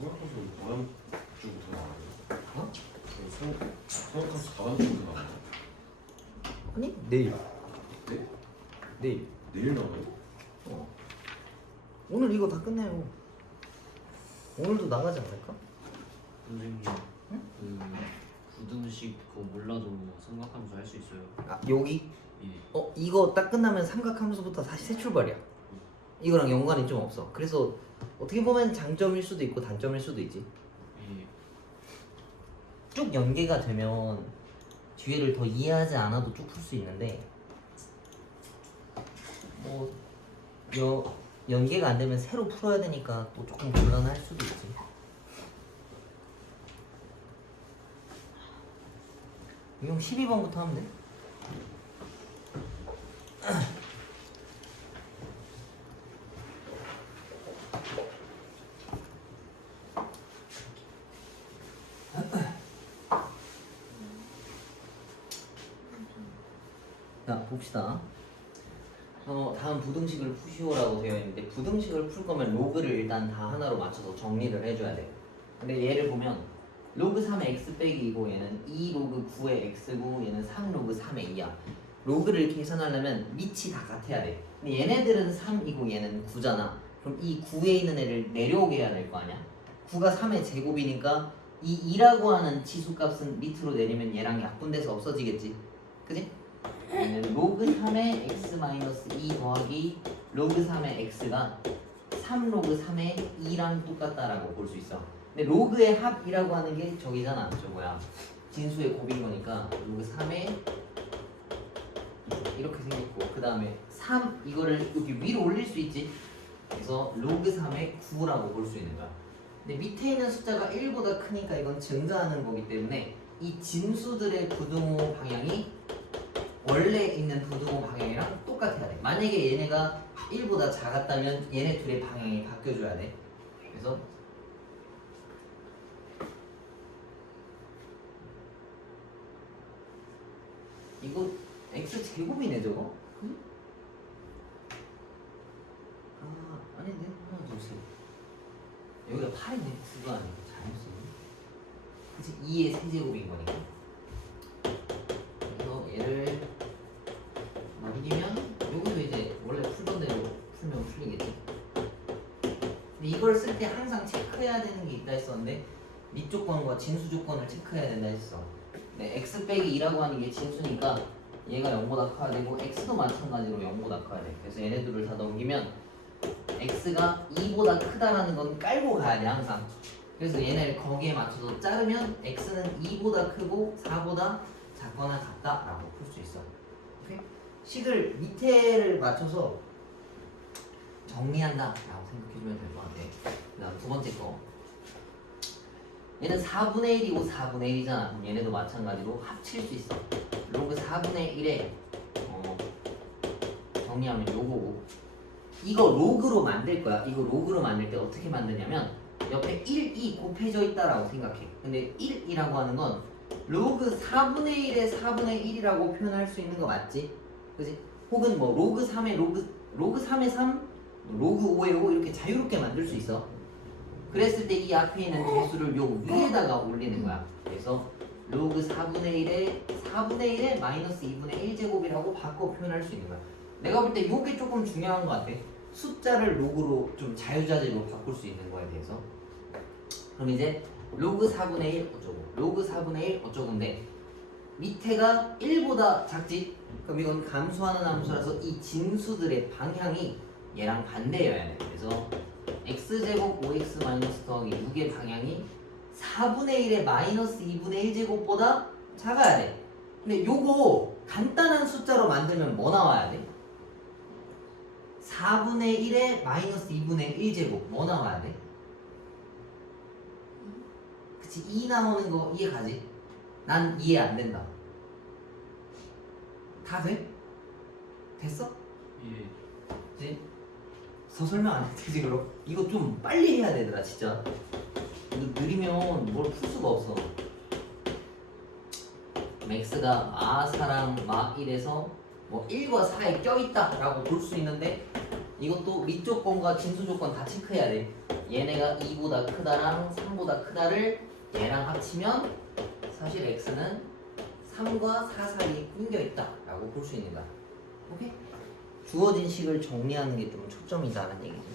성악함수 다음 주부터 나와요. 어? 성악함수 다음 주부터 나와요. 아니 내일. 네? 내일. 내일 나와요? 오늘 이거 다 끝내요. 오늘도 나가지 않을까? 선생님, 응? 그 부등식 그거 몰라도 삼각함수 할 수 있어요. 아 여기? 예. 이거 딱 끝나면 삼각함수부터 다시 새 출발이야. 이거랑 연관이 좀 없어. 그래서 어떻게 보면 장점일 수도 있고 단점일 수도 있지. 예. 쭉 연계가 되면 뒤에를 더 이해하지 않아도 쭉 풀 수 있는데 뭐 연계가 안 되면 새로 풀어야 되니까 또 조금 곤란할 수도 있지. 이용 12번부터 하면 돼. 자 봅시다. 다음 부등식을 푸시오라고 되어 있는데 부등식을 풀 거면 로그를 일단 다 하나로 맞춰서 정리를 해줘야 돼. 근데 얘를 보면 로그 3의 x 빼기 2고 얘는 2 로그 9의 x고 얘는 3 로그 3의 2야. 로그를 계산하려면 밑이 다 같아야 돼. 근데 얘네들은 3이고 얘는 9잖아. 그럼 이 9에 있는 애를 내려오게 해야 될 거 아니야? 9가 3의 제곱이니까 이 2라고 하는 치수값은 밑으로 내리면 얘랑 약분돼서 없어지겠지. 그지? 얘는 로그 3의 x-2 더하기 로그 3의 x가 3 로그 3의 2랑 똑같다라고 볼 수 있어. 근데 로그의 합이라고 하는 게 저기잖아. 저 뭐야? 진수의 곱인 거니까 로그 3의 이렇게 생겼고 그 다음에 3 이거를 여기 위로 올릴 수 있지. 그래서 로그 3의 9라고 볼 수 있는 거야. 근데 밑에 있는 숫자가 1보다 크니까 이건 증가하는 거기 때문에 이 진수들의 부등호 방향이 원래 있는 부등호 방향이랑 똑같아야 돼. 만약에 얘네가 1보다 작았다면 얘네 둘의 방향이 바뀌어줘야 돼. 그래서 이거 x제곱이네 저거? 응? 아닌데? 하나 둘셋 여기가 8이네. 9가 아니고 잘못쓰네. 그치? 2의 세제곱인 거니까. 그래서 얘를 넘기면 여기도 이제 원래 풀던 대로 풀면 풀리겠지. 근데 이걸 쓸 때 항상 체크해야 되는 게 있다 했었는데 밑 조건과 진수 조건을 체크해야 된다 했어. 네, x 빼기 2라고 하는 게 진수니까 얘가 0보다 커야 되고 x도 마찬가지로 0보다 커야 돼. 그래서 얘네들을 다 넘기면 x가 2보다 크다라는 건 깔고 가야 돼 항상. 그래서 얘네를 거기에 맞춰서 자르면 x는 2보다 크고 4보다 작거나 같다라고 풀 수 있어. 오케이? 식을 밑에를 맞춰서 정리한다라고 생각해주면 될 것 같아. 그다음 두 번째 거. 얘는 4분의 1이고 4분의 1이잖아. 그럼 얘네도 마찬가지로 합칠 수 있어. 로그 4분의 1에 정리하면 요거고 이거 로그로 만들 거야. 이거 로그로 만들 때 어떻게 만드냐면 옆에 1, 2 곱해져 있다라고 생각해. 근데 1이라고 하는 건 로그 4분의 1에 4분의 1이라고 표현할 수 있는 거 맞지? 그지? 혹은 뭐 로그 3에 로그 3에 3, 로그 5에 5 이렇게 자유롭게 만들 수 있어. 그랬을 때 이 앞에 있는 개수를 요 위에다가 올리는 거야. 그래서 로그 4분의 1에 4분의 1에 마이너스 2분의 1제곱이라고 바꿔 표현할 수 있는 거야. 내가 볼 때 요게 조금 중요한 것 같아. 숫자를 로그로 좀 자유자재로 바꿀 수 있는 거에 대해서. 그럼 이제 로그 4분의 1 어쩌고 로그 4분의 1 어쩌고인데 밑에가 1보다 작지? 그럼 이건 감소하는 함수라서 이 진수들의 방향이 얘랑 반대여야 돼. 그래서 x제곱 5x 마이너스 더하기 6의 방향이 4분의 1의 마이너스 2분의 1제곱보다 작아야 돼. 근데 요거 간단한 숫자로 만들면 뭐 나와야 돼? 4분의 1에 마이너스 2분의 1제곱 뭐 나와야 돼? 그치 2 나오는 거 이해 가지? 난 이해 안 된다. 다 돼? 됐어? 예. 그치? 더 설명 안 해도 되지 그럼? 이거 좀 빨리 해야 되더라 진짜. 이거 느리면 뭘 풀 수가 없어. x가 마 4랑 마 1에서 뭐 1과 4에 껴있다 라고 볼 수 있는데 이것도 밑조건과 진수조건 다 체크해야 돼. 얘네가 2보다 크다랑 3보다 크다를 얘랑 합치면 사실 x는 3과 4 사이에 낑겨있다 라고 볼 수 있는 거야. 오케이? 주어진 식을 정리하는 게 좀 초점이다라는 얘기지.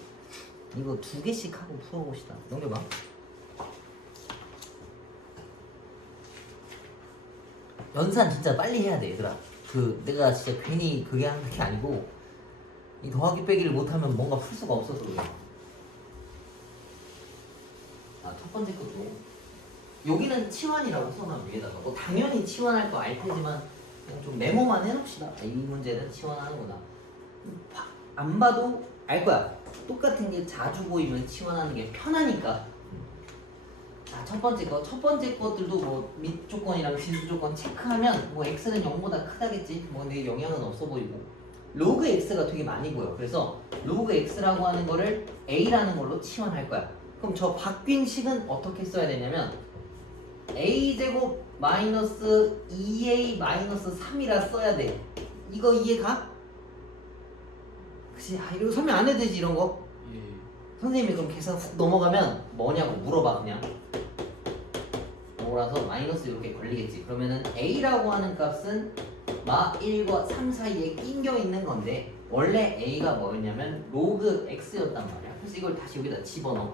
이거 2개씩 하고 풀어봅시다. 넘겨봐. 연산 진짜 빨리 해야 돼 얘들아. 내가 진짜 괜히 그게 하는 게 아니고 이 더하기 빼기를 못하면 뭔가 풀 수가 없어서 그래. 첫 번째 것도 여기는 치환이라고 써놔 위에다가. 당연히 치환할 거 알 테지만 그냥 좀 메모만 해놓읍시다. 이 문제는 치환하는구나. 안 봐도 알 거야. 똑같은 게 자주 보이면 치환하는 게 편하니까. 자, 첫 번째 것들도 뭐 밑조건이랑 진수조건 체크하면 뭐 x는 0보다 크다겠지. 뭐 근데 영향은 없어 보이고. 로그 x가 되게 많이 보여. 그래서 로그 x라고 하는 거를 a라는 걸로 치환할 거야. 그럼 저 바뀐 식은 어떻게 써야 되냐면 a제곱 마이너스 2a 마이너스 3이라 써야 돼. 이거 이해가? 그치? 이거 설명 안 해도 되지 이런 거? 예. 선생님이 그럼 계산 훅 넘어가면 뭐냐고 물어봐 그냥. 뭐라서 마이너스 이렇게 걸리겠지. 그러면은 a라고 하는 값은 마 1과 3 사이에 낑겨 있는 건데 원래 a가 뭐였냐면 로그 x였단 말이야. 그래서 이걸 다시 여기다 집어넣어.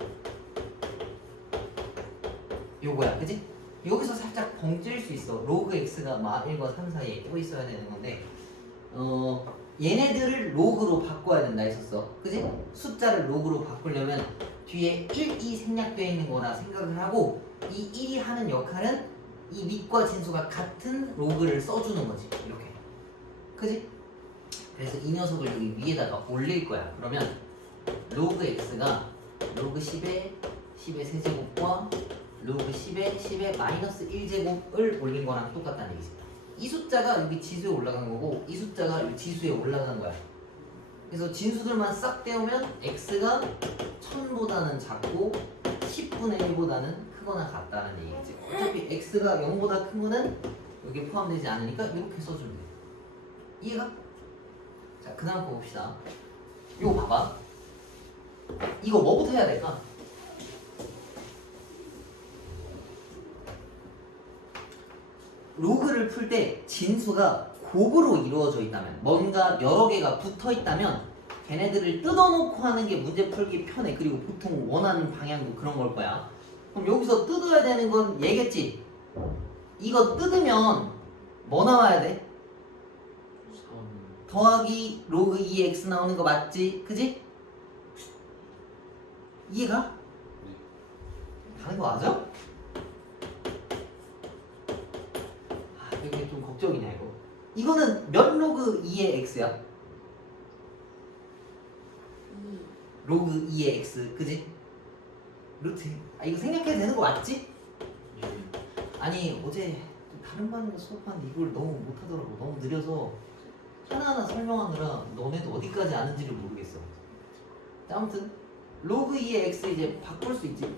요거야, 그지? 여기서 살짝 벙찔 수 있어. 로그 x가 마 1과 3 사이에 껴 있어야 되는 건데 얘네들을 로그로 바꿔야 된다 했었어. 그지? 숫자를 로그로 바꾸려면 뒤에 1, 2 생략되어 있는 거라 생각을 하고 이 1이 하는 역할은 이 밑과 진수가 같은 로그를 써주는 거지. 이렇게. 그지? 그래서 이 녀석을 여기 위에다가 올릴 거야. 그러면 로그 x가 로그 10의 세제곱과 로그 10의 마이너스 1제곱을 올린 거랑 똑같다는 얘기지. 이 숫자가 여기 지수에 올라간 거고 이 숫자가 여기 지수에 올라간 거야. 그래서 진수들만 싹 떼우면 x가 1000보다는 작고 10분의 1보다는 크거나 같다는 얘기지. 어차피 x가 0보다 큰 거는 여기 포함되지 않으니까 이렇게 써주면 돼. 이해가? 자, 그 다음 거 봅시다. 이거 봐봐. 이거 뭐부터 해야 될까? 로그를 풀 때 진수가 곱으로 이루어져 있다면 뭔가 여러 개가 붙어 있다면 걔네들을 뜯어놓고 하는 게 문제 풀기 편해. 그리고 보통 원하는 방향도 그런 걸 거야. 그럼 여기서 뜯어야 되는 건 얘겠지. 이거 뜯으면 뭐 나와야 돼? 3. 더하기 로그 2x 나오는 거 맞지? 그지? 이해가? 가는 거 맞아? 이게 좀 걱정이네 이거. 이거는 몇 로그 2의 x야? 로그 2의 x, 그지? 루트. 이거 생략해도 되는 거 맞지? 예. 아니 어제 다른 반에서 수업하는데 이걸 너무 못하더라고. 너무 느려서 하나하나 설명하느라 너네도 어디까지 아는지를 모르겠어. 자, 아무튼 로그 2의 x 이제 바꿀 수 있지.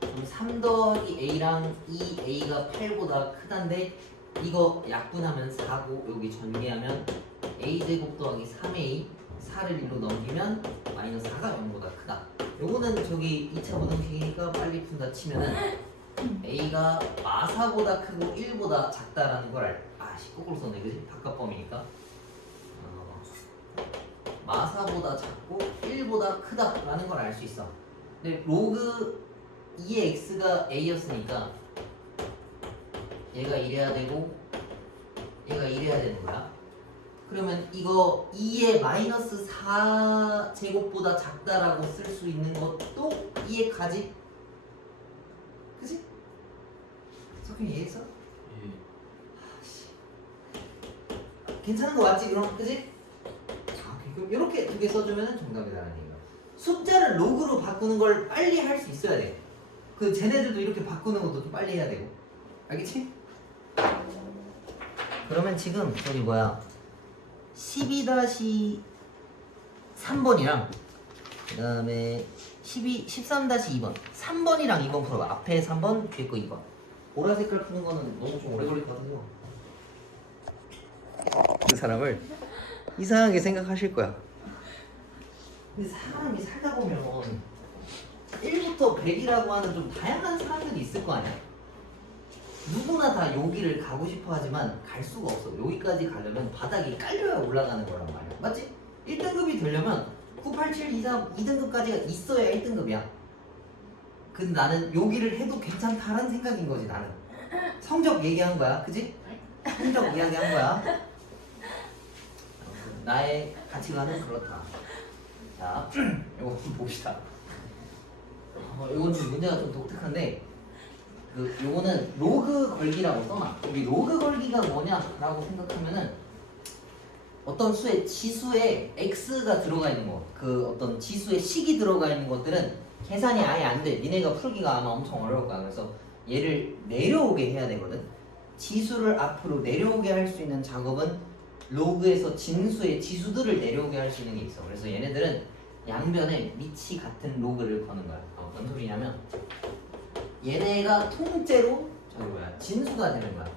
그럼 3 더하기 a랑 2a가 8보다 크단데 이거 약분하면 4고 여기 전개하면 a제곱 더하기 3a 4를 1로 넘기면 마이너스 4가 0보다 크다. 요거는 저기 2차 부등식이니까 빨리 푼다 치면은 a가 마4보다 크고 1보다 작다라는 걸 거꾸로 썼네, 그지? 바깥범위니까 마4보다 작고 1보다 크다라는 걸 알 수 있어. 근데 로그 2의 x가 a였으니까 얘가 이래야 되고 얘가 이래야 되는 거야. 그러면 이거 2의 마이너스 4제곱보다 작다라고 쓸 수 있는 것도 이해가지? 그지? 석균이 이해했어? 예. 괜찮은 거 맞지 그럼? 그지? 그럼 이렇게 두 개 써주면 정답이라는 얘기야. 숫자를 로그로 바꾸는 걸 빨리 할 수 있어야 돼. 그 쟤네들도 이렇게 바꾸는 것도 좀 빨리 해야 되고. 알겠지? 그러면 지금 저기 뭐야 12-3번이랑 그 다음에 13-2번 3번이랑 2번 풀어봐. 앞에 3번 뒤에 거 2번. 보라 색깔 푸는 거는 너무 좀 오래 걸릴 것 같아서 그 사람을 이상하게 생각하실 거야. 근데 사람이 살다 보면 1부터 100이라고 하는 좀 다양한 사람들이 있을 거 아니야. 누구나 다 여기를 가고 싶어 하지만 갈 수가 없어. 여기까지 가려면 바닥이 깔려야 올라가는 거란 말이야. 맞지? 1등급이 되려면 9, 8, 7, 2, 3, 2등급까지가 있어야 1등급이야. 근데 나는 여기를 해도 괜찮다라는 생각인 거지. 나는 성적 얘기한 거야. 그지? 성적 이야기한 거야. 나의 가치관은 그렇다. 자, 이거 한번 봅시다. 이건 좀 문제가 좀 독특한데, 요거는 로그 걸기라고 써놔. 여기 로그 걸기가 뭐냐라고 생각하면은 어떤 수의 지수에 x가 들어가 있는 거, 그 어떤 지수에 식이 들어가 있는 것들은 계산이 아예 안 돼. 니네가 풀기가 아마 엄청 어려울 거야. 그래서 얘를 내려오게 해야 되거든. 지수를 앞으로 내려오게 할 수 있는 작업은 로그에서 진수의 지수들을 내려오게 할 수 있는 게 있어. 그래서 얘네들은 양변에 밑이 같은 로그를 거는 거야. 어떤 소리냐면 얘네가 통째로 저기 뭐야 진수가 되는 거야.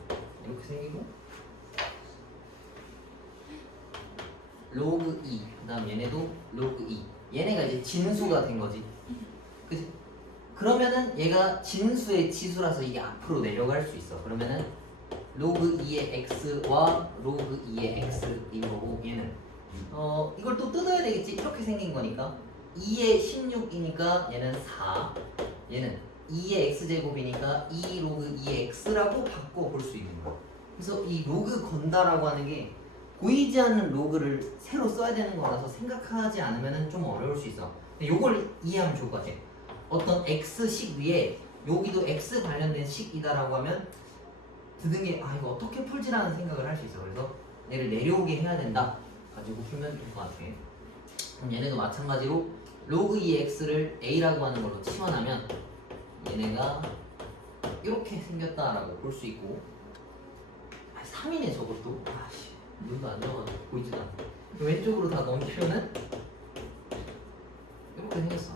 이렇게 생기고 로그 2, 그 다음 얘네도 로그 2. 얘네가 이제 진수가 된 거지. 그치? 그러면은 얘가 진수의 지수라서 이게 앞으로 내려갈 수 있어. 그러면은 로그 2의 x와 로그 2의 x 이거고 얘는 이걸 또 뜯어야 되겠지. 이렇게 생긴 거니까 2의 16이니까 얘는 4, 얘는 2의 x제곱이니까 2 로그 2의 x라고 바꿔 볼 수 있는 거야. 그래서 이 로그 건다라고 하는 게 보이지 않는 로그를 새로 써야 되는 거라서 생각하지 않으면 좀 어려울 수 있어. 근데 요걸 이해하면 좋을 것 같아. 어떤 x식 위에 여기도 x 관련된 식이다라고 하면 드는 게 이거 어떻게 풀지라는 생각을 할 수 있어. 그래서 얘를 내려오게 해야 된다 가지고 풀면 될 것 같아. 그럼 얘네도 마찬가지로 로그 2x를 a라고 하는 걸로 치환하면 얘네가 이렇게 생겼다라고 볼 수 있고 3이네 저것도. 눈도 안 좋아가지고 보이지도 않아. 왼쪽으로 다 넘기면은 이렇게 생겼어.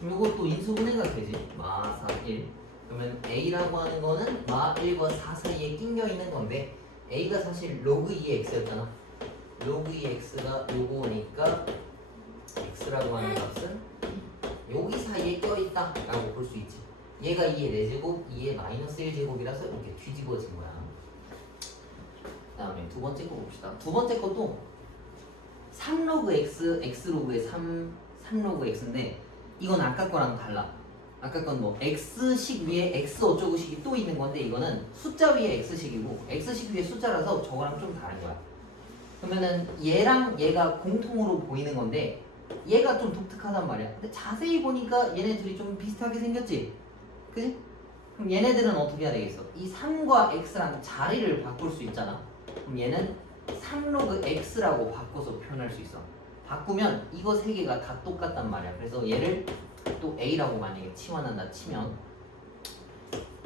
그럼 이것도 인수분해가 되지. 마 4, 1. 그러면 a라고 하는 거는 마 1과 4 사이에 낑겨 있는 건데 a가 사실 로그 2의 x였잖아. 로그 2의 x가 요거니까 x라고 하는 값은 여기 사이에 껴있다 라고 볼 수 있지. 얘가 2의 4제곱, 2의 마이너스 1제곱이라서 이렇게 뒤집어진 거야. 그 다음에 두 번째 거 봅시다. 두 번째 것도 3로그 x, x로그의 3로그 x인데 이건 아까 거랑 달라. 아까 건 뭐 x식 위에 x 어쩌고식이 또 있는 건데 이거는 숫자 위에 x식이고 x식 위에 숫자라서 저거랑 좀 다른 거야. 그러면은 얘랑 얘가 공통으로 보이는 건데 얘가 좀 독특하단 말이야. 근데 자세히 보니까 얘네들이 좀 비슷하게 생겼지? 그지? 그럼 얘네들은 어떻게 해야 되겠어? 이 3과 x랑 자리를 바꿀 수 있잖아. 그럼 얘는 3로그 x라고 바꿔서 표현할 수 있어. 바꾸면 이거 세 개가 다 똑같단 말이야. 그래서 얘를 또 a라고 만약에 치환한다 치면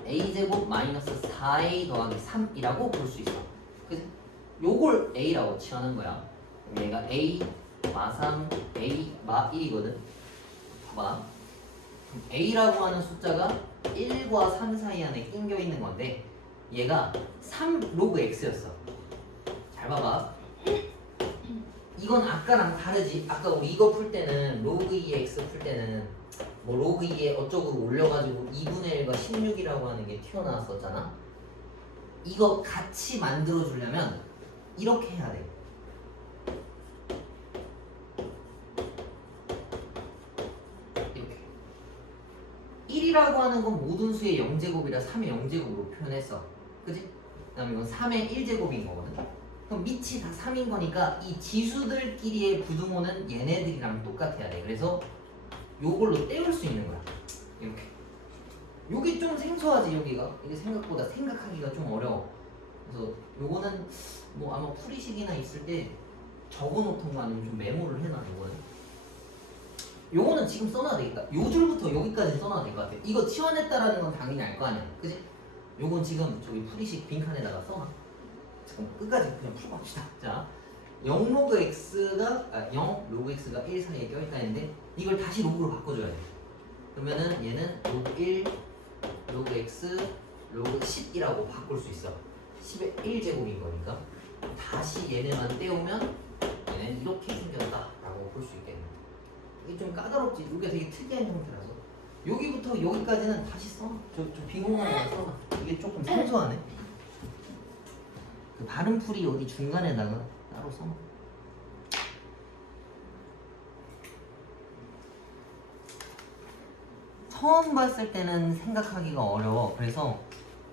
a제곱 마이너스 4a 더하기 3이라고 볼 수 있어. 그치? 요걸 a라고 치환한 거야. 그럼 얘가 a 마 3, a 마 1이거든. 봐봐. 그럼 a라고 하는 숫자가 1과 3 사이 안에 낑겨 있는 건데 얘가 3 로그 x였어. 잘 봐봐. 이건 아까랑 다르지. 아까 우리 이거 풀 때는 로그 2의 x 풀 때는 뭐 로그 2에 어쩌고 올려가지고 2분의 1과 16이라고 하는 게 튀어나왔었잖아. 이거 같이 만들어 주려면 이렇게 해야 돼. 이렇게 1이라고 하는 건 모든 수의 0제곱이라 3의 0제곱으로 표현했어. 그지? 그 다음에 이건 3의 1제곱인 거거든. 그럼 밑이 다 3인 거니까 이 지수들끼리의 부등호는 얘네들이랑 똑같아야 돼. 그래서 요걸로 때울 수 있는 거야. 이렇게. 요게 좀 생소하지 여기가. 이게 생각보다 생각하기가 좀 어려워. 그래서 요거는 뭐 아마 풀이식이나 있을 때 적어놓던가 아니면 좀 메모를 해놔. 요거는 지금 써놔야 되겠다. 요 줄부터 여기까지 써놔야 될 것 같아. 이거 치환했다라는 건 당연히 알 거 아니야. 그지? 요건 지금 저기 풀이식 빈칸에다가 써놔. 잠깐 끝까지 그냥 풀고 합시다. 자, 0 로그 x가 0 로그 x가 1 사이에 껴있다 했는데 이걸 다시 로그로 바꿔줘야 돼. 그러면은 얘는 로그 1 로그 x 로그 10이라고 바꿀 수 있어. 10의 1제곱인 거니까. 다시 얘네만 떼우면 얘는 이렇게 생겼다라고 볼 수 있겠네. 이게 좀 까다롭지. 이게 되게 특이한 형태라서 여기부터 여기까지는 다시 써. 저 비공간에다 써. 이게 조금 생소하네. 그 발음풀이 어디 중간에다가 따로 써. 처음 봤을 때는 생각하기가 어려워. 그래서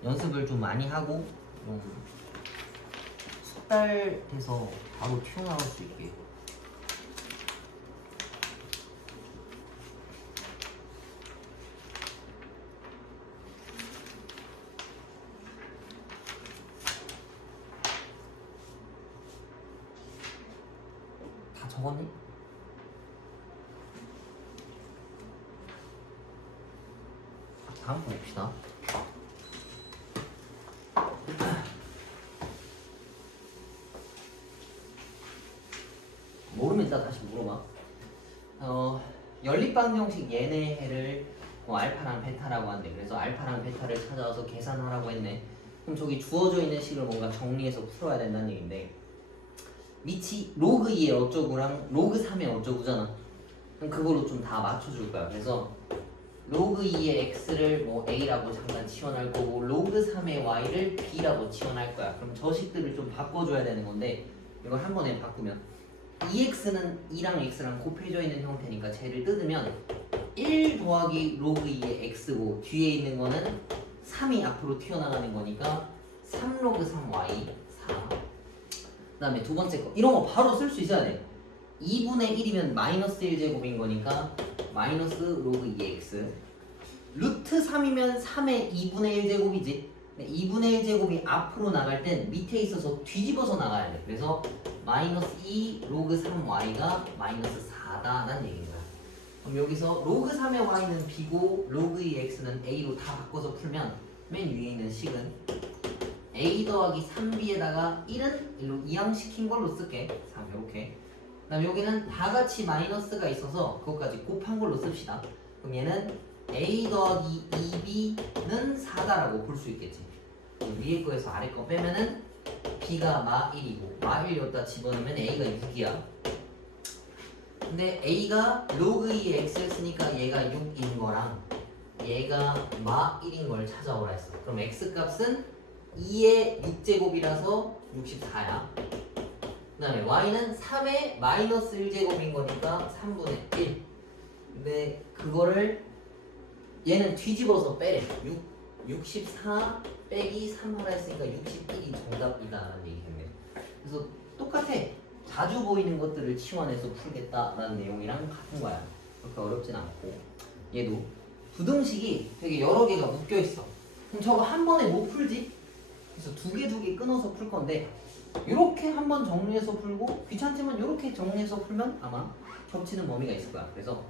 연습을 좀 많이 하고 좀 숙달돼서 바로 튀어나올 수 있게. 다 적었니? 다음 거 봅시다. 모르면 이따 다시 물어봐. 연립방정식 얘네를 뭐 알파랑 베타라고 하는데, 그래서 알파랑 베타를 찾아와서 계산하라고 했네. 그럼 저기 주어져 있는 식을 뭔가 정리해서 풀어야 된다는 얘기인데, 밑이 로그 2의 어쩌구랑 로그 3의 어쩌구잖아. 그럼 그걸로 좀 다 맞춰줄 거야. 그래서 로그 2의 x를 뭐 a라고 잠깐 치환할 거고, 로그 3의 y를 b라고 치환할 거야. 그럼 저 식들을 좀 바꿔줘야 되는 건데, 이걸 한 번에 바꾸면 2x는 2랑 x랑 곱해져 있는 형태니까 쟤를 뜯으면 1 더하기 로그 2의 x고, 뒤에 있는 거는 3이 앞으로 튀어나가는 거니까 3 로그 3y 4. 그 다음에 두 번째 거, 이런 거 바로 쓸 수 있어야 돼. 2분의 1이면 마이너스 1제곱인 거니까 마이너스 로그 2x. 루트 3이면 3의 2분의 1제곱이지. 2분의 1제곱이 앞으로 나갈 땐 밑에 있어서 뒤집어서 나가야 돼. 그래서 마이너스 2 로그 3y가 마이너스 4다라는 얘기인 거야. 그럼 여기서 로그 3의 y는 b고 로그 2의 x는 a로 다 바꿔서 풀면 맨 위에 있는 식은 a 더하기 3b에다가 1은 일로 이항시킨 걸로 쓸게. 3 이렇게. 그 다음 여기는 다 같이 마이너스가 있어서 그것까지 곱한 걸로 씁시다. 그럼 얘는 a 더하기 2b는 4다라고 볼 수 있겠지. 위에 거에서 아래 거 빼면은 b가 마 1이고 마 1 여기다 집어넣으면 a가 6이야. 근데 a가 로그 2의 x였으니까 얘가 6인 거랑 얘가 마 1인 걸 찾아오라 했어. 그럼 x 값은 2의 6제곱이라서 64야. 그 다음에 y는 3의 마이너스 1제곱인 거니까 3분의 1. 근데 그거를 얘는 뒤집어서 빼래. 64 빼기 3 하라 했으니까 61이 정답이다라는 얘기겠네. 그래서 똑같아. 자주 보이는 것들을 치환해서 풀겠다라는 내용이랑 같은 거야. 그렇게 어렵진 않고. 얘도 부등식이 되게 여러 개가 묶여 있어. 그럼 저거 한 번에 못 풀지? 그래서 두 개 끊어서 풀 건데, 이렇게 한번 정리해서 풀고 귀찮지만 이렇게 정리해서 풀면 아마 겹치는 범위가 있을 거야. 그래서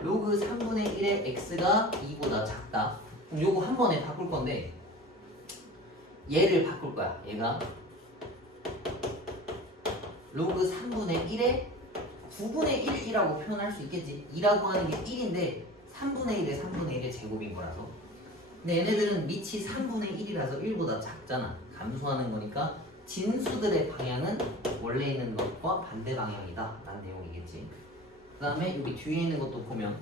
로그 3분의 1의 x가 2보다 작다. 그럼 요거 한 번에 바꿀 건데, 얘를 바꿀 거야. 얘가 로그 3분의 1의 9분의 1이라고 표현할 수 있겠지. 2라고 하는 게 1인데 3분의 1의 3분의 1의 제곱인 거라서. 근데 얘네들은 밑이 3분의 1이라서 1보다 작잖아. 감소하는 거니까 진수들의 방향은 원래 있는 것과 반대 방향이다 라는 내용이겠지. 그 다음에 여기 뒤에 있는 것도 보면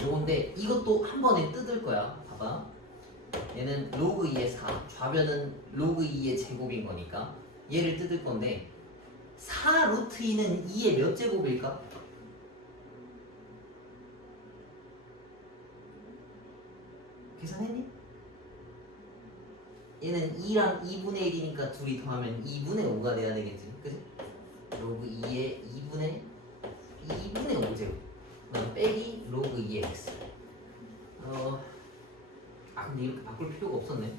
요건데, 이것도 한 번에 뜯을 거야. 봐봐. 얘는 로그 2의 4, 좌변은 로그 2의 제곱인 거니까 얘를 뜯을 건데, 4 루트 2는 2의 몇 제곱일까? 계산했니? 얘는 2랑 2분의 1이니까 둘이 더하면 2분의 5가 돼야 되겠지. 그치? 로그 2의 2분의 5제곱. 그다음 빼기 로그 2의 x. 근데 이렇게 바꿀 필요가 없었네.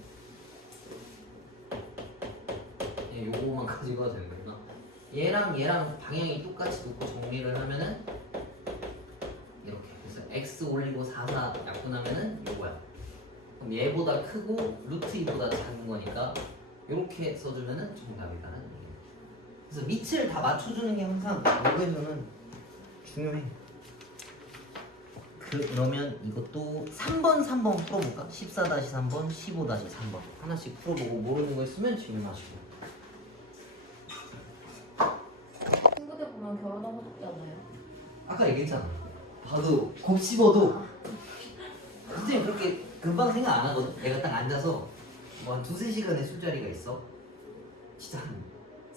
요거만 가지고 가도 되는 거구나. 얘랑 방향이 똑같이 놓고 정리를 하면은 이렇게. 그래서 x 올리고 4 약분하면은 요거야. 그럼 얘보다 크고 루트 2보다 작은 거니까 이렇게 써주면은 정답이라는 얘기야. 그래서 밑을 다 맞춰주는 게 항상 로그에서는 중요해. 그러면 이것도 3번 풀어볼까? 14-3번, 15-3번 하나씩 풀어보고 모르는 거 있으면 질문하시고. 친구들 보면 결혼하고 싶지 않아요? 아까 얘기했잖아. 봐도 곱씹어도 선생님 그렇게 금방 생각 안 하거든. 내가 딱 앉아서 뭐 한 2-3시간의 술자리가 있어. 진짜 한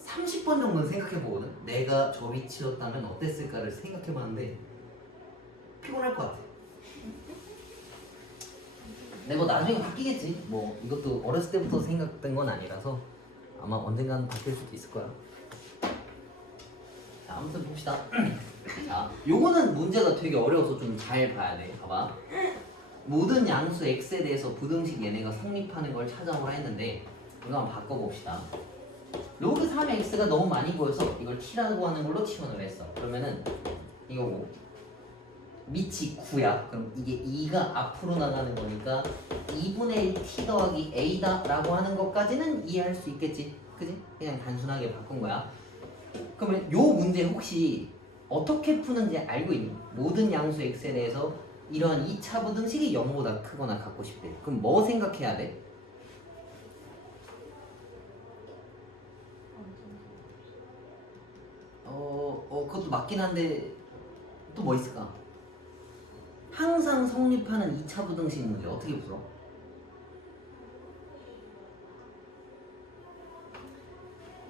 30번 정도는 생각해보거든. 내가 저 위치였다면 어땠을까를 생각해봤는데 피곤할 것 같아. 근데 뭐 나중에 바뀌겠지. 뭐 이것도 어렸을 때부터 생각된 건 아니라서 아마 언젠가는 바뀔 수도 있을 거야. 자, 아무튼 봅시다. 자, 요거는 문제가 되게 어려워서 좀 잘 봐야 돼. 봐봐. 모든 양수 x에 대해서 부등식 얘네가 성립하는 걸 찾아오라 했는데 이거 한번 바꿔봅시다. 로그 3의 x가 너무 많이 보여서 이걸 t라고 하는 걸로 치환을 했어. 그러면은 이거고 밑이 9야. 그럼 이게 2가 앞으로 나가는 거니까 2분의 1 t 더하기 a다 라고 하는 것까지는 이해할 수 있겠지. 그지? 그냥 단순하게 바꾼 거야. 그러면 요 문제 혹시 어떻게 푸는지 알고 있니? 모든 양수 x에 대해서 이러한 2차 부등식이 0보다 크거나 같고 싶대. 그럼 뭐 생각해야 돼? 그것도 맞긴 한데 또 뭐 있을까? 항상 성립하는 2차 부등식 문제 어떻게 풀어?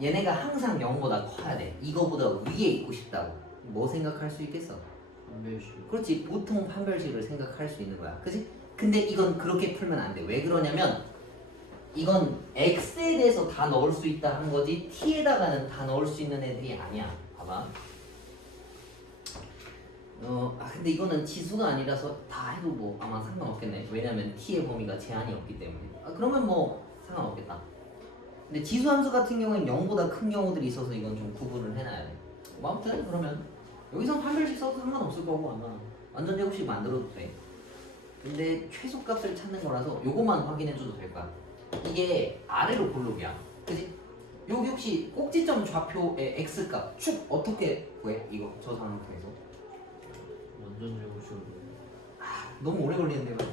얘네가 항상 0보다 커야 돼. 이거보다 위에 있고 싶다고. 뭐 생각할 수 있겠어? 판별식. 그렇지. 보통 판별식을 생각할 수 있는 거야. 그치? 근데 이건 그렇게 풀면 안 돼. 왜 그러냐면 이건 x에 대해서 다 넣을 수 있다 한 거지 t에다가는 다 넣을 수 있는 애들이 아니야. 봐봐. 근데 이거는 지수가 아니라서 다 해도 뭐 아마 상관없겠네. 왜냐면 t의 범위가 제한이 없기 때문에. 그러면 뭐 상관없겠다. 근데 지수 함수 같은 경우는 0보다 큰 경우들이 있어서 이건 좀 구분을 해놔야 돼. 뭐 아무튼 그러면 여기서 판별식 써도 상관없을 거고 아마 완전 제곱식 만들어도 돼. 근데 최소값을 찾는 거라서 요것만 확인해줘도 될 거야. 이게 아래로 볼록이야. 그치? 여기 혹시 꼭지점 좌표의 x값 축 어떻게 구해? 이거 저 상태에서 완전 제곱식으로. 너무 오래 걸리는데 왜?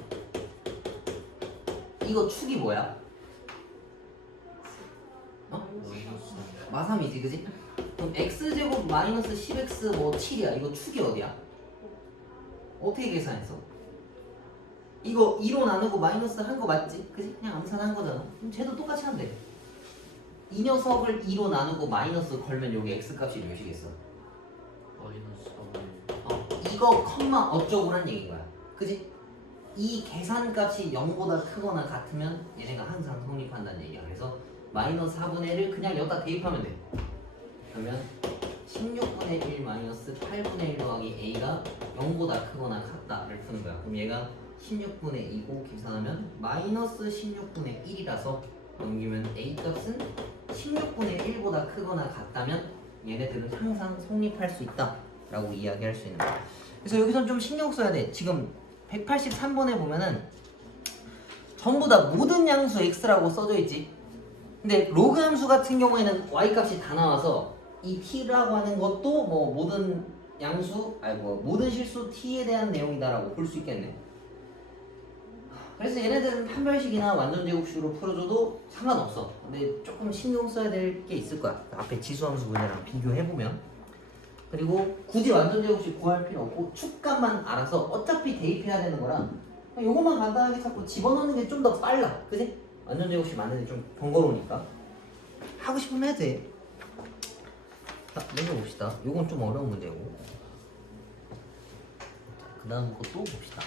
이거 축이 뭐야? 마삼이지, 그지? 그럼 x제곱 마이너스 10x 뭐 7이야. 이거 축이 어디야? 어떻게 계산했어? 이거 2로 나누고 마이너스 한 거 맞지? 그지? 그냥 암산한 거잖아. 그럼 쟤도 똑같이 하면 돼. 이 녀석을 2로 나누고 마이너스 걸면 여기 x값이 몇이겠어? 마이너스 4분의 이거 컴마 어쩌고란 얘기인 거야. 그지? 이 계산값이 0보다 크거나 같으면 얘네가 항상 성립한다는 얘기야. 그래서 마이너스 4분의 1을 그냥 여기다 대입하면 돼. 그러면 16분의 1 마이너스 8분의 1 더하기 a가 0보다 크거나 같다를 푸는 거야. 그럼 얘가 16분의 2고 계산하면 마이너스 16분의 1이라서 넘기면 a 값은 16분의 1보다 크거나 같다면 얘네들은 항상 성립할 수 있다 라고 이야기할 수 있는 거야. 그래서 여기선 좀 신경 써야 돼. 지금 183번에 보면은 전부 다 모든 양수 x라고 써져 있지. 근데 로그 함수 같은 경우에는 y 값이 다 나와서 이 t라고 하는 것도 뭐 모든 양수, 모든 실수 t에 대한 내용이다라고 볼 수 있겠네. 그래서 얘네들은 판별식이나 완전 제곱식으로 풀어줘도 상관없어. 근데 조금 신경 써야 될 게 있을 거야. 앞에 지수함수 문제랑 비교해보면. 그리고 굳이 완전 제곱식 구할 필요 없고 축값만 알아서 어차피 대입해야 되는 거라 요것만 간단하게 찾고 집어넣는 게 좀 더 빨라. 그지? 완전 제곱식 만드는 게 좀 번거로우니까 하고 싶으면 해도 돼. 자, 넘겨봅시다. 요건 좀 어려운 문제고 그 다음 것도 봅시다.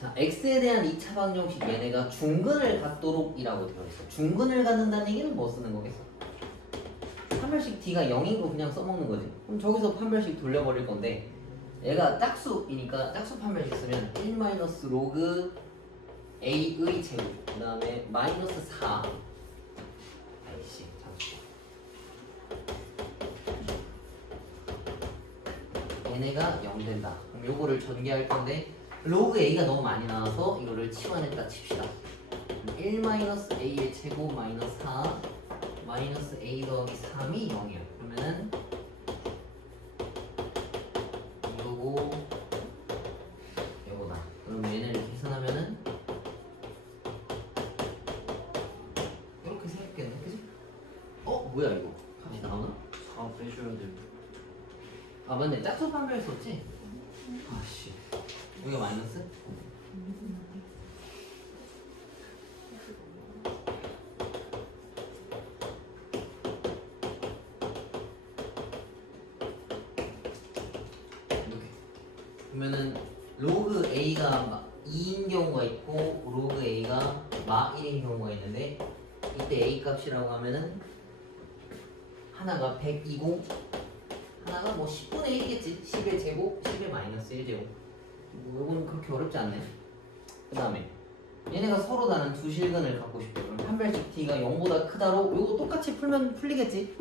자, x에 대한 2차 방정식 얘네가 중근을 갖도록 이라고 되어 있어. 중근을 갖는다는 얘기는 뭐 쓰는 거겠어? 판별식 d가 0인 거 그냥 써먹는 거지. 그럼 저기서 판별식 돌려버릴 건데 얘가 짝수이니까 짝수 판별식 쓰면 1 마이너스 로그 a의 제곱 그 다음에 마이너스 4 아이씨 잠시 얘네가 0 된다. 그럼 요거를 전개할 건데 로그 a가 너무 많이 나와서 이거를 치환했다 칩시다. 1-a의 제곱 마이너스 4 마이너스 a 더하기 3이 0이야. 그러면은 이거고 이거다. 그럼 얘를 계산하면은 이렇게 생겼겠네, 그지? 뭐야 이거? 값이 나오나? 4 빼셔야 돼. 아 맞네, 짝수 판별 썼지? 아씨, 여기가 마이너스? 이렇게 그러면은 로그 a가 2인 경우가 있고 로그 a가 마 1인 경우가 있는데, 이때 a 값이라고 하면은 하나가 100이고 하나가 뭐 10분의 1이겠지. 10의 제곱, 10의 마이너스 1제곱. 뭐 이건 그렇게 어렵지 않네. 그 다음에 얘네가 서로 다른 두 실근을 갖고 싶대. 그럼 판별식 t가 0보다 크다로 요거 똑같이 풀면 풀리겠지?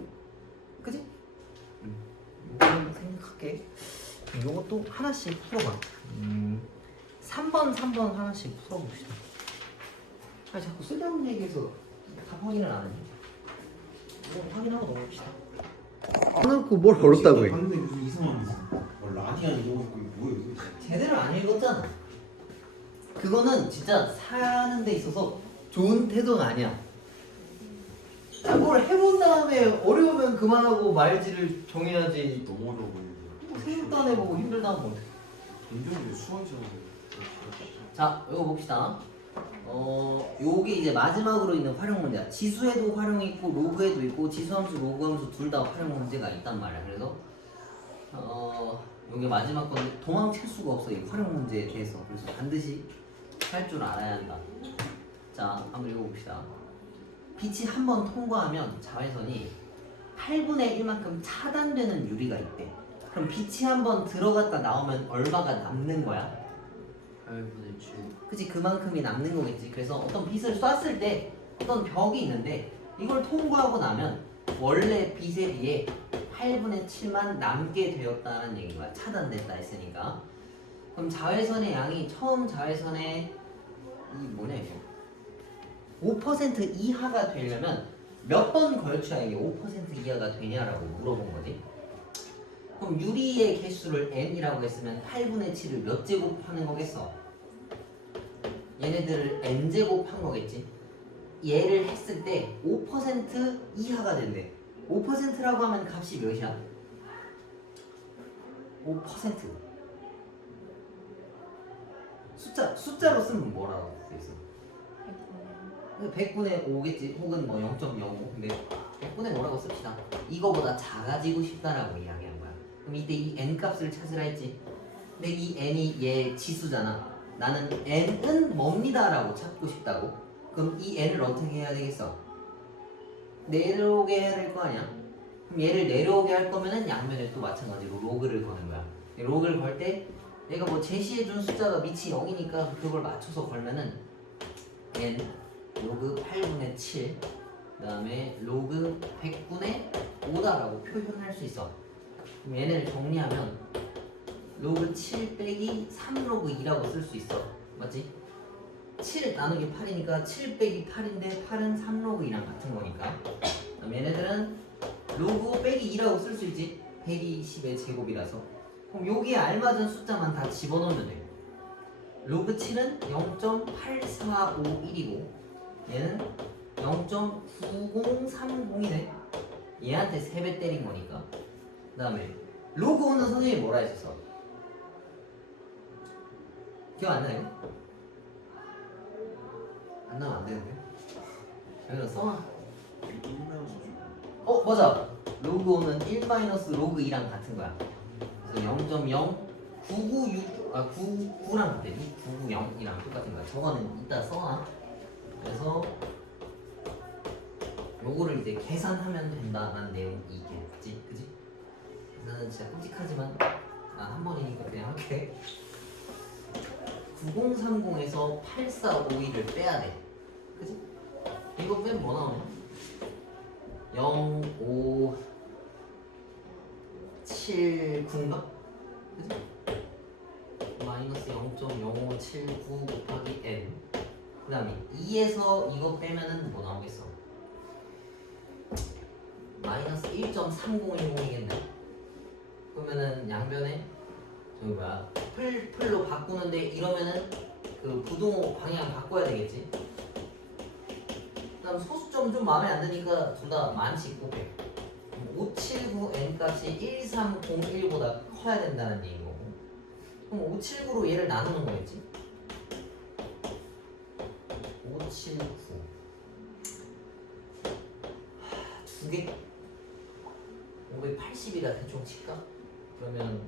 그지? 요거는 생각할게. 요것도 하나씩 풀어봐. 3번 하나씩 풀어봅시다. 아니 자꾸 쓸데없는 얘기해서 답 확인을 안 해. 이거 확인하고 넘어갑시다. 해놓고 뭘 어렵다고 해. 봤는데 무슨 이상한 뭐 라디안 이런 거 있고 이거 뭐예요 이거? 제대로 안 읽었잖아. 그거는 진짜 사는 데 있어서 좋은 태도가 아니야. 자, 뭘 해본 다음에 어려우면 그만하고 말지를 정해야지. 너무 어려워 보이는데. 뭐 생각도 안 해보고 힘들다 하면 어떡해. 인정이 수학이잖아. 자, 이거 봅시다. 요게 이제 마지막으로 있는 활용 문제야. 지수에도 활용이 있고 로그에도 있고 지수함수, 로그함수 둘 다 활용 문제가 있단 말이야. 그래서 요게 마지막 건데 도망칠 수가 없어, 이 활용 문제에 대해서. 그래서 반드시 할 줄 알아야 한다. 자, 한번 읽어봅시다. 빛이 한번 통과하면 자외선이 8분의 1만큼 차단되는 유리가 있대. 그럼 빛이 한번 들어갔다 나오면 얼마가 남는 거야? 8분의 7. 그치, 그만큼이 남는 거겠지. 그래서 어떤 빛을 쐈을 때 어떤 벽이 있는데 이걸 통과하고 나면 원래 빛에 비해 8분의 7만 남게 되었다는 얘기인 거야. 차단됐다 했으니까. 그럼 자외선의 양이 처음 자외선의 이 뭐냐 이거 5% 이하가 되려면 몇 번 걸쳐야 이게 5% 이하가 되냐라고 물어본 거지. 그럼 유리의 개수를 n이라고 했으면 8분의 7을 몇 제곱하는 거겠어? 얘네들을 n제곱 한 거겠지. 얘를 했을 때 5% 이하가 된대. 5%라고 하면 값이 몇이야? 5%. 숫자로 쓰면 뭐라고 써 있어? 100분의 5겠지. 혹은 뭐 0.05. 근데 100분의 5라고 씁시다. 이거보다 작아지고 싶다라고 이야기한 거야. 그럼 이때 이 n 값을 찾으라 했지. 근데 이 n이 얘 지수잖아. 나는 n은 뭡니다 라고 찾고 싶다고. 그럼 이 n을 어떻게 해야 되겠어? 내려오게 해야 될 거 아니야? 그럼 얘를 내려오게 할 거면은 양면에 또 마찬가지로 로그를 거는 거야. 로그를 걸 때 내가 뭐 제시해준 숫자가 밑이 0이니까 그걸 맞춰서 걸면은 n 로그 8분의 7 그 다음에 로그 100분의 5다라고 표현할 수 있어. 그럼 얘네를 정리하면 로그 7 빼기 3 로그 2라고 쓸 수 있어. 맞지? 7 나누기 8이니까 7 빼기 8인데 8은 3 로그 2랑 같은 거니까. 그럼 얘네들은 로그 빼기 2라고 쓸 수 있지. 120의 제곱이라서. 그럼 여기에 알맞은 숫자만 다 집어넣으면 돼. 로그 7은 0.8451이고 얘는 0.9030이네. 얘한테 3배 때린 거니까. 그 다음에 로그 5는 선생님이 뭐라 했었어? 기억 안 나요? 안 나면 안 되는데. 여기다 써놔. 맞아. 로그 5는 1 로그 2랑 같은 거야. 그래서 0.0996 99랑 같아. 990이랑 똑같은 거야. 저거는 이따 써놔. 그래서 요거를 이제 계산하면 된다라는 내용이 있겠지, 그지? 나는 진짜 끔찍하지만 난 한 번이니까 그냥 할게. 9030에서 8452를 빼야 돼, 그지? 이거 빼면 뭐 나오냐? 0, 5, 7, 9인가? 그지? 마이너스 0.0579 곱하기 n 그 다음에 2에서 이거 빼면은 뭐 나오겠어? 마이너스 1.3010이겠네. 그러면은 양변에 저기 뭐야 풀로 바꾸는데 이러면은 그 부동호 방향 바꿔야 되겠지. 그 다음 소수점 좀 마음에 안 드니까 둘 다 만씩 곱해. 579n값이 1301보다 커야 된다는 얘기고, 그럼 579로 얘를 나누는 거겠지. 579 두 개? 580이라 대충 칠까? 그러면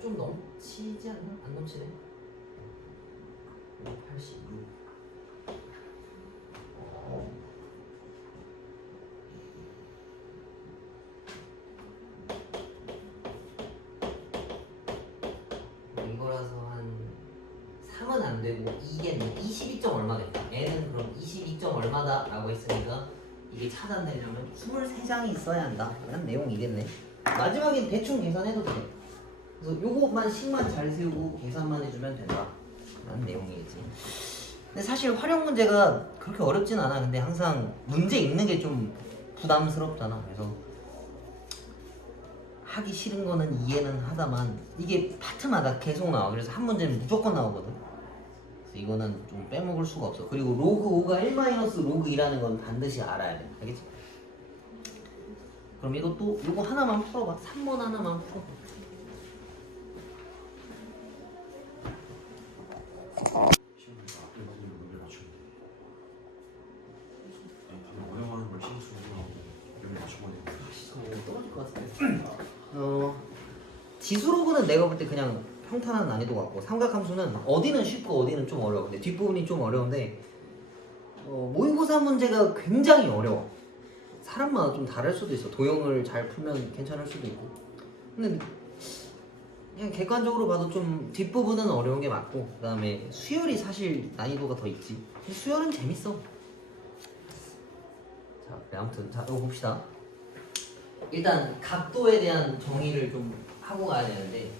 좀 넘치지 않나? 안 넘치네. 586 이거라서 한 3은 안 되고 2겠네. 22점 얼마겠다. n은 그럼 22점 얼마다 라고 했으니까 이게 차단되려면 23장이 있어야 한다 라는 내용이겠네. 마지막엔 대충 계산해도 돼. 그래서 요것만 식만 잘 세우고 계산만 해주면 된다 라는 내용이겠지. 근데 사실 활용 문제가 그렇게 어렵진 않아. 근데 항상 문제 읽는 게 좀 부담스럽잖아. 그래서 하기 싫은 거는 이해는 하다만 이게 파트마다 계속 나와. 그래서 한 문제는 무조건 나오거든. 그래서 이거는 좀 빼먹을 수가 없어. 그리고 로그 5가 1-로그 2라는 건 반드시 알아야 돼. 알겠지? 그럼 이것도 이거 하나만 풀어봐. 3번 하나만 풀어봐. 시험에서 앞에 받는 문제를 맞추면 돼. 아니 방금 어려워하는 걸 신경 쓰고 하고 여기 맞춰봐야 돼. 떨어질 것 같은데. 지수로그는 내가 볼 때 그냥 평탄한 난이도 같고, 삼각함수는 어디는 쉽고 어디는 좀 어려워. 근데 뒷부분이 좀 어려운데 모의고사 문제가 굉장히 어려워. 사람마다 좀 다를 수도 있어. 도형을 잘 풀면 괜찮을 수도 있고. 근데 그냥 객관적으로 봐도 좀 뒷부분은 어려운 게 맞고, 그 다음에 수열이 사실 난이도가 더 있지. 근데 수열은 재밌어. 자, 그래, 아무튼 자 이거 봅시다. 일단 각도에 대한 정의를 좀 하고 가야 되는데,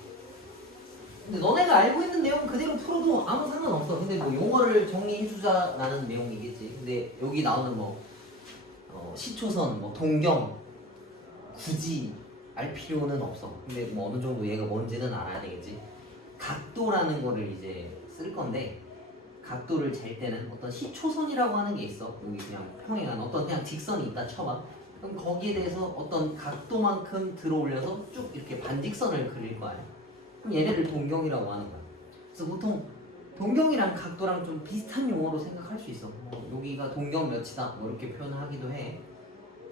근데 너네가 알고 있는 내용 그대로 풀어도 아무 상관없어. 근데 뭐 용어를 정리해주자라는 내용이겠지. 근데 여기 나오는 뭐 시초선, 뭐 동경 굳이 알 필요는 없어. 근데 뭐 어느 정도 얘가 뭔지는 알아야 되겠지. 각도라는 거를 이제 쓸 건데, 각도를 잴 때는 어떤 시초선이라고 하는 게 있어. 여기 그냥 평행한 어떤 그냥 직선이 있다 쳐봐. 그럼 거기에 대해서 어떤 각도만큼 들어 올려서 쭉 이렇게 반직선을 그릴 거 아니야. 그럼 얘네를 동경이라고 하는 거야. 그래서 보통 동경이랑 각도랑 좀 비슷한 용어로 생각할 수 있어. 여기가 동경 몇이다 뭐 이렇게 표현을 하기도 해.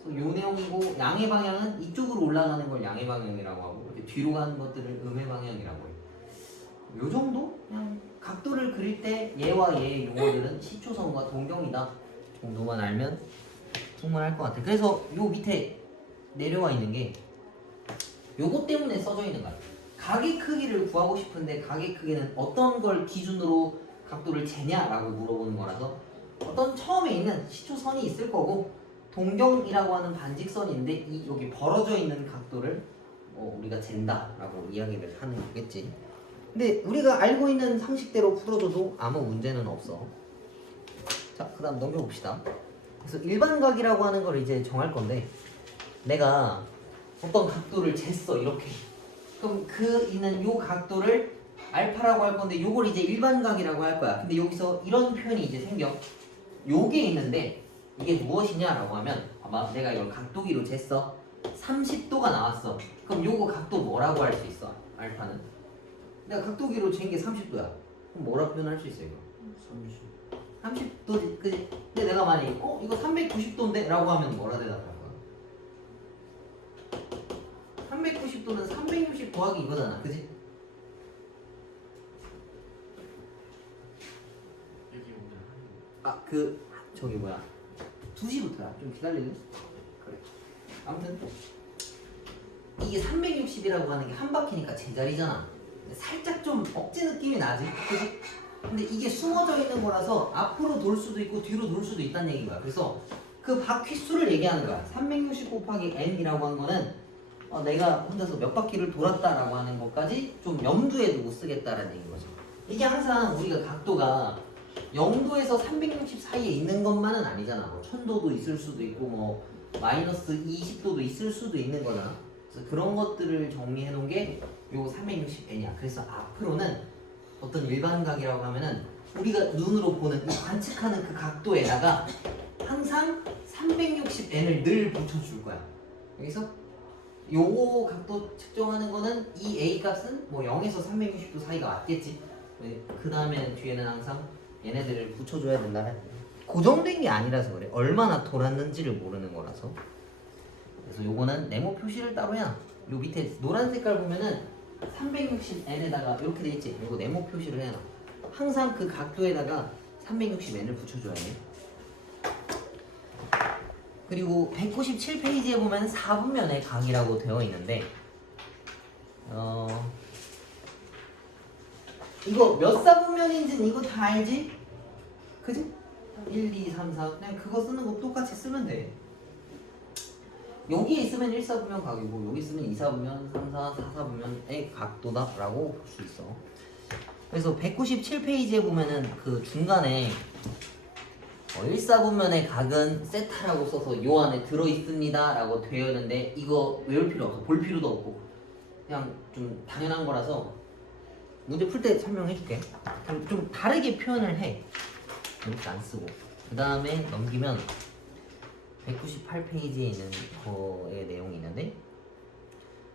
그래서 요 내용이고, 양의 방향은 이쪽으로 올라가는 걸 양의 방향이라고 하고, 이렇게 뒤로 가는 것들을 음의 방향이라고 해. 요 정도? 그냥 각도를 그릴 때 얘와 얘의 용어들은 시초선과 동경이다 정도만 알면 충분할 것 같아. 그래서 요 밑에 내려와 있는 게 요거 때문에 써져 있는 거야. 각의 크기를 구하고 싶은데 각의 크기는 어떤 걸 기준으로 각도를 재냐라고 물어보는 거라서 어떤 처음에 있는 시초선이 있을 거고, 동경이라고 하는 반직선인데 이 여기 벌어져 있는 각도를 우리가 잰다라고 이야기를 하는 거겠지. 근데 우리가 알고 있는 상식대로 풀어줘도 아무 문제는 없어. 자, 그 다음 넘겨봅시다. 그래서 일반각이라고 하는 걸 이제 정할 건데, 내가 어떤 각도를 쟀어 이렇게. 그럼 그 있는 요 각도를 알파라고 할 건데, 요걸 이제 일반각이라고 할 거야. 근데 여기서 이런 표현이 이제 생겨. 요게 있는데 이게 무엇이냐라고 하면, 봐봐, 내가 이걸 각도기로 쟀어. 30도가 나왔어. 그럼 요거 각도 뭐라고 할 수 있어? 알파는 내가 각도기로 잰 게 30도야. 그럼 뭐라 표현할 수 있어 이거? 30도, 그지? 근데 내가 만약에 이거 390도인데? 라고 하면 뭐라 대답할 거야? 390도는 360 더하기 이거잖아, 그지? 저기 뭐야, 2시부터야. 좀 기다릴래? 그래. 아무튼 이게 360이라고 하는 게 한 바퀴니까 제자리잖아. 살짝 좀 억지 느낌이 나지, 그지? 근데 이게 숨어져 있는 거라서 앞으로 돌 수도 있고 뒤로 돌 수도 있다는 얘기인 거야. 그래서 그 바퀴 수를 얘기하는 거야. 360 곱하기 n이라고 한 거는 내가 혼자서 몇 바퀴를 돌았다라고 하는 것까지 좀 염두에 두고 쓰겠다라는 얘기인 거죠. 이게 항상 우리가 각도가 0도에서 360 사이에 있는 것만은 아니잖아. 뭐 1000도도 있을 수도 있고 뭐 마이너스 20도도 있을 수도 있는 거잖아. 그래서 그런 것들을 정리해 놓은 게 요 360n이야. 그래서 앞으로는 어떤 일반각이라고 하면은 우리가 눈으로 보는 이 관측하는 그 각도에다가 항상 360n을 늘 붙여줄 거야. 여기서 요 각도 측정하는 거는 이 a 값은 뭐 0에서 360도 사이가 맞겠지. 그 다음에 뒤에는 항상 얘네들을 붙여줘야 된다. 고정된 게 아니라서 그래. 얼마나 돌았는지를 모르는 거라서. 그래서 요거는 네모 표시를 따로 해놔. 요 밑에 노란 색깔 보면은 360n에다가 이렇게 돼 있지. 요거 네모 표시를 해놔. 항상 그 각도에다가 360n을 붙여줘야 돼. 그리고 197페이지에 보면 4분면의 각이라고 되어 있는데 이거 몇 4분면인지는 이거 다 알지? 그지? 1, 2, 3, 4 그냥 그거 쓰는 거 똑같이 쓰면 돼. 여기에 있으면 1, 4분면 각이고 여기 있으면 2, 4분면, 3, 4, 4, 4분면의 각도다 라고 볼 수 있어. 그래서 197페이지에 보면은 그 중간에 1, 4분면의 각은 세타라고 써서 요 안에 들어있습니다 라고 되어 있는데 이거 외울 필요 없어. 볼 필요도 없고 그냥 좀 당연한 거라서 문제 풀 때 설명해 줄게. 좀 다르게 표현을 해. 이렇게 안 쓰고. 그 다음에 넘기면 198페이지에 있는 거의 내용이 있는데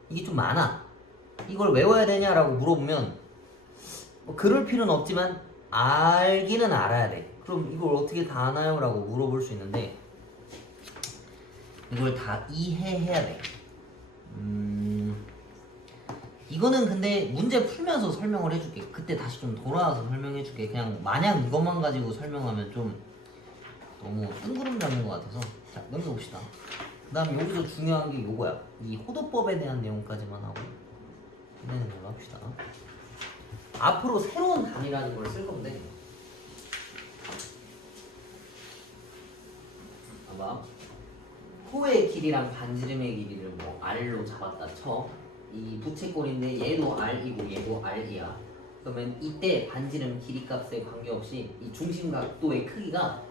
이게 좀 많아. 이걸 외워야 되냐라고 물어보면 뭐 그럴 필요는 없지만 알기는 알아야 돼. 그럼 이걸 어떻게 다 아나요? 라고 물어볼 수 있는데 이걸 다 이해해야 돼. 이거는 근데 문제 풀면서 설명을 해줄게. 그때 다시 좀 돌아와서 설명해줄게. 그냥 마냥 이것만 가지고 설명하면 좀 너무 뜬구름 잡는 것 같아서. 자, 넘겨봅시다. 그 다음 여기서 중요한 게 요거야. 이 호도법에 대한 내용까지만 하고 끝내는 걸로 합시다. 앞으로 새로운 단위라는 걸 쓸 건데 봐봐. 호의 길이랑 반지름의 길이를 뭐 R로 잡았다 쳐. 이 부채꼴인데 얘도 R이고 얘도 R이야. 그러면 이때 반지름 길이 값에 관계없이 이 중심 각도의 크기가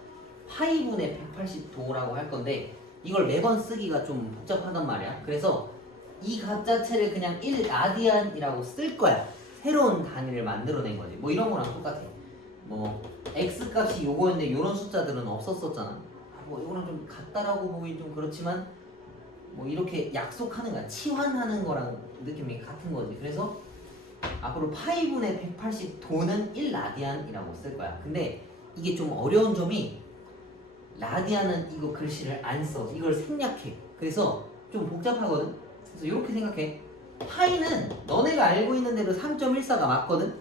파이분의 180도라고 할 건데 이걸 매번 쓰기가 좀 복잡하단 말이야. 그래서 이 값 자체를 그냥 1라디안이라고 쓸 거야. 새로운 단위를 만들어낸 거지. 뭐 이런 거랑 똑같아. 뭐 x 값이 요거였는데 요런 숫자들은 없었었잖아. 뭐 이거랑 좀 같다라고 보기 좀 그렇지만 뭐 이렇게 약속하는 거야. 치환하는 거랑 느낌이 같은 거지. 그래서 앞으로 파이분의 180도는 1라디안이라고 쓸 거야. 근데 이게 좀 어려운 점이 라디안은 이거 글씨를 안 써. 이걸 생략해. 그래서 좀 복잡하거든. 그래서 이렇게 생각해. 파이는 너네가 알고 있는 대로 3.14가 맞거든.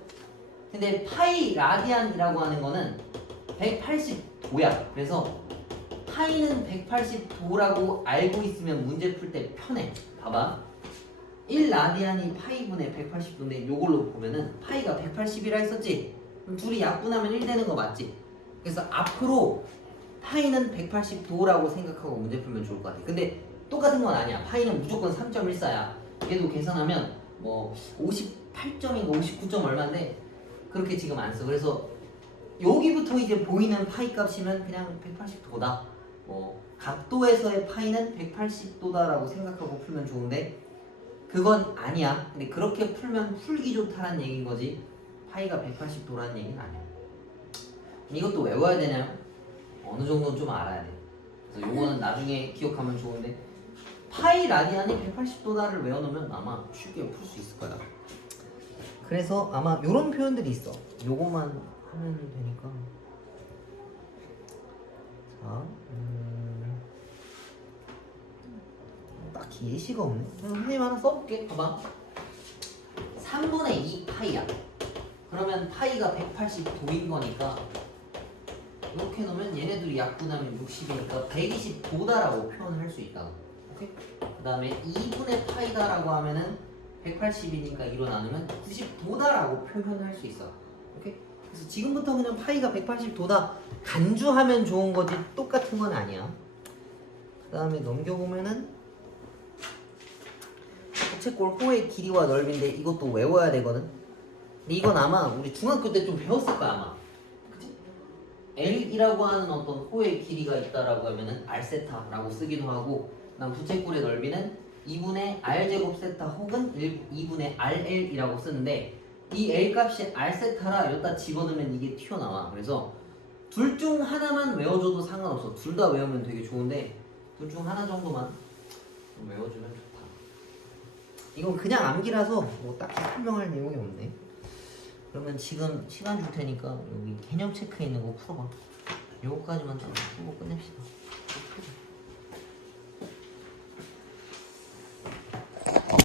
근데 파이 라디안이라고 하는 거는 180도야. 그래서 파이는 180도라고 알고 있으면 문제 풀 때 편해. 봐봐. 1라디안이 파이분의 180도인데 요걸로 보면은 파이가 180이라 했었지? 그럼 둘이 약분하면 1 되는 거 맞지? 그래서 앞으로 파이는 180도라고 생각하고 문제 풀면 좋을 것 같아. 근데 똑같은 건 아니야. 파이는 무조건 3.14야. 얘도 계산하면 뭐 58점인가 59점 얼마인데 그렇게 지금 안 써. 그래서 여기부터 이제 보이는 파이 값이면 그냥 180도다. 뭐 각도에서의 파이는 180도다라고 생각하고 풀면 좋은데 그건 아니야. 근데 그렇게 풀면 풀기 좋다는 얘기인 거지 파이가 180도라는 얘기는 아니야. 이것도 외워야 되나요? 어느 정도는 좀 알아야 돼. 그래서 요거는 나중에 기억하면 좋은데 파이 라디안이 180도다를 외워놓으면 아마 쉽게 풀 수 있을 거야. 그래서 아마 요런 표현들이 있어. 요것만 하면 되니까. 자, 딱히 예시가 없네. 선생님 하나 써볼게. 봐봐. 3분의 2 파이야. 그러면 파이가 180도인 거니까 이렇게 놓으면 얘네들이 약분하면 60이니까 120도다라고 표현을 할 수 있다. 오케이? 그 다음에 2분의 파이다라고 하면은 180이니까 2로 나누면 90도다라고 표현을 할 수 있어. 오케이? 그래서 지금부터 그냥 파이가 180도다 간주하면 좋은 거지 똑같은 건 아니야. 그 다음에 넘겨보면은 부채꼴 호의 길이와 넓이인데 이것도 외워야 되거든. 근데 이건 아마 우리 중학교 때 좀 배웠을 거야 아마. 그치? L이라고 하는 어떤 호의 길이가 있다라고 하면은 R세타라고 쓰기도 하고, 그다음 부채꼴의 넓이는 2분의 R제곱 세타 혹은 2분의 RL이라고 쓰는데, 이 L 값이 R세타라 여기다 집어넣으면 이게 튀어나와. 그래서 둘 중 하나만 외워줘도 상관없어. 둘 다 외우면 되게 좋은데 둘 중 하나 정도만 좀 외워주면 좋다. 이건 그냥 암기라서 뭐 딱히 설명할 내용이 없네. 그러면 지금 시간 줄 테니까 여기 개념 체크해 있는 거 풀어봐. 요거까지만 딱 풀고 끝냅시다.